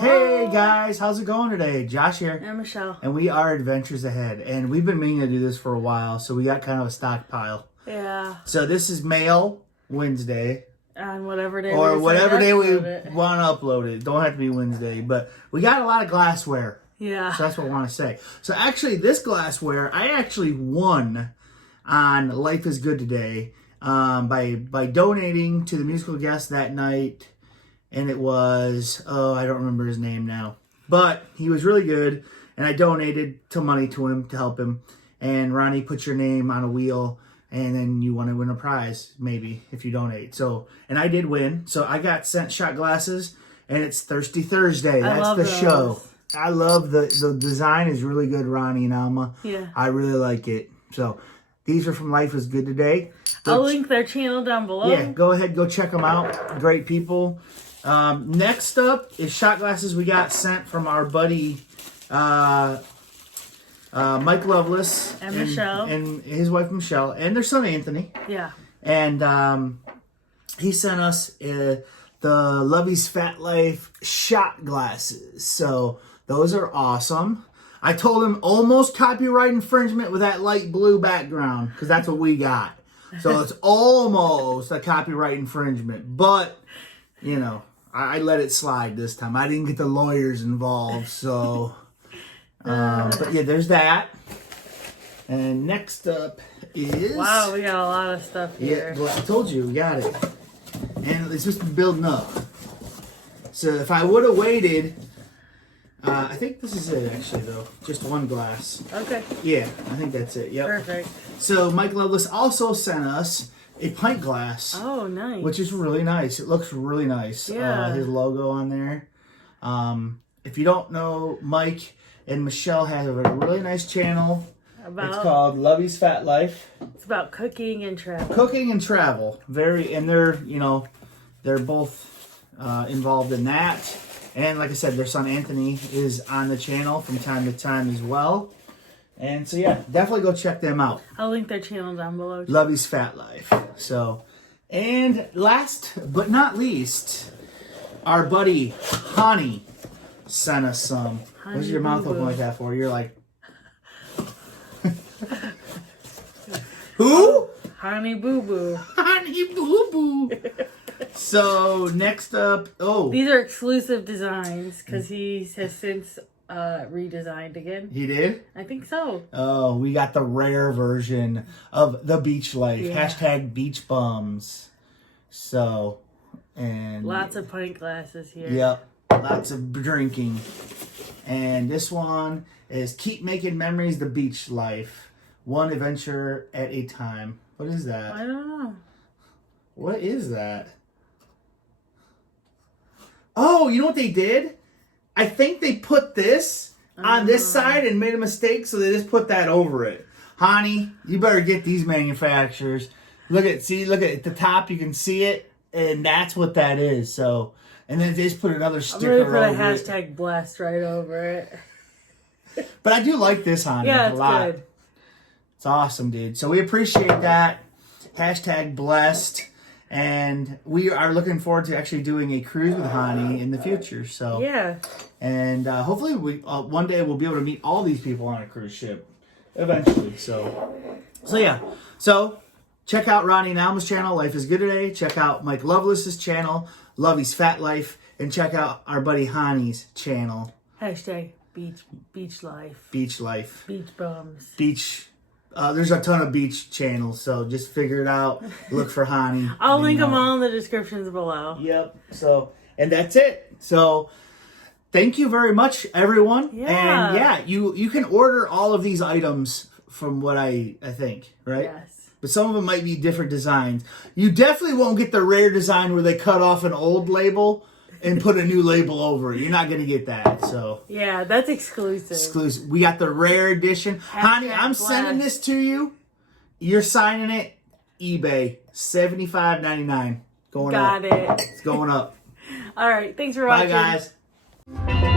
Hello. Hey guys, how's it going today? Josh here. I'm Michelle. And we are Adventures Ahead. And we've been meaning to do this for a while, so we got kind of a stockpile. Yeah. So this is Mail Wednesday. On whatever day Or whatever day we it. want to upload it. Don't have to be Wednesday. But we got a lot of glassware. Yeah. So that's what I want to say. So actually, this glassware, I actually won on Life is Good Today by donating to the musical guest that night. And it was, I don't remember his name now. But he was really good. And I donated some money to him to help him. And Ronnie, put your name on a wheel. And then you want to win a prize, maybe, if you donate. So, and I did win. So I got sent shot glasses. And it's Thirsty Thursday. That's the show. I love the design is really good, Ronnie and Alma. Yeah. I really like it. So these are from Life is Good Today. I'll link their channel down below. Yeah, go ahead, go check them out. Great people. Next up is shot glasses we got sent from our buddy Mike Lovelace and Michelle and his wife Michelle and their son Anthony. Yeah. And he sent us the Lovey's Fat Life shot glasses. So those are awesome. I told him almost copyright infringement with that light blue background because that's what we got. So it's almost a copyright infringement, but you know, I let it slide this time. I didn't get the lawyers involved, so. But yeah, there's that. And next up is. Wow, we got a lot of stuff here. Yeah, well, I told you, we got it. And it's just been building up. So if I would have waited, I think this is it actually, though. Just one glass. Okay. Yeah, I think that's it. Yep. Perfect. So Mike Lovelace also sent us a pint glass. Oh, nice. Which is really nice. It looks really nice. Yeah. His logo on there. If you don't know, Mike and Michelle have a really nice channel. It's called Lovey's Fat Life. It's about cooking and travel. Cooking and travel. And they're both involved in that. And like I said, their son Anthony is on the channel from time to time as well. And so yeah, definitely go check them out. I'll link their channel down below. Lovey's Fat Life. So, and last but not least, our buddy Hani sent us some. What's your mouth open like that for? You're like, who? Honey Boo Boo. Honey Boo Boo. So next up, these are exclusive designs because he has since redesigned again. He did? I think so. Oh, we got the rare version of the Beach Life. Yeah. Hashtag Beach Bums. So, and Lots of pint glasses here. yep, lots of drinking. And this one is Keep Making Memories, the Beach Life. One adventure at a time. What is that? I don't know. What is that? Oh, you know what they did? I think they put this on this side and made a mistake, so they just put that over it. Honey, you better get these manufacturers. Look at the top, you can see it, and that's what that is. So, and then they just put another sticker over it. I'm gonna put a hashtag blessed right over it. But I do like this, Honey, Yeah, a it's lot. good. It's awesome, dude. So we appreciate that. Hashtag blessed. And we are looking forward to actually doing a cruise with Hani in the future. So Yeah. and hopefully we one day we'll be able to meet all these people on a cruise ship eventually. So yeah. So check out Ronnie and Alma's channel, Life is Good Today. Check out Mike Lovelace's channel, Lovey's Fat Life, and check out our buddy Hani's channel, Hashtag beach life. Beach Life. Beach bums. Beach. There's a ton of beach channels, so just figure it out. Look for Hani. I'll link them all in the descriptions below. Yep. So, and that's it. So, thank you very much, everyone. Yeah. And yeah, you can order all of these items from what I think, right? Yes. But some of them might be different designs. You definitely won't get the rare design where they cut off an old label and put a new label over it. You're not going to get that. So Yeah, that's exclusive. exclusive. We got the rare edition. Honey, I'm sending this to you. You're signing it. eBay, $75.99. Going up. Got it. It's going up. All right. Thanks for Bye, watching. guys.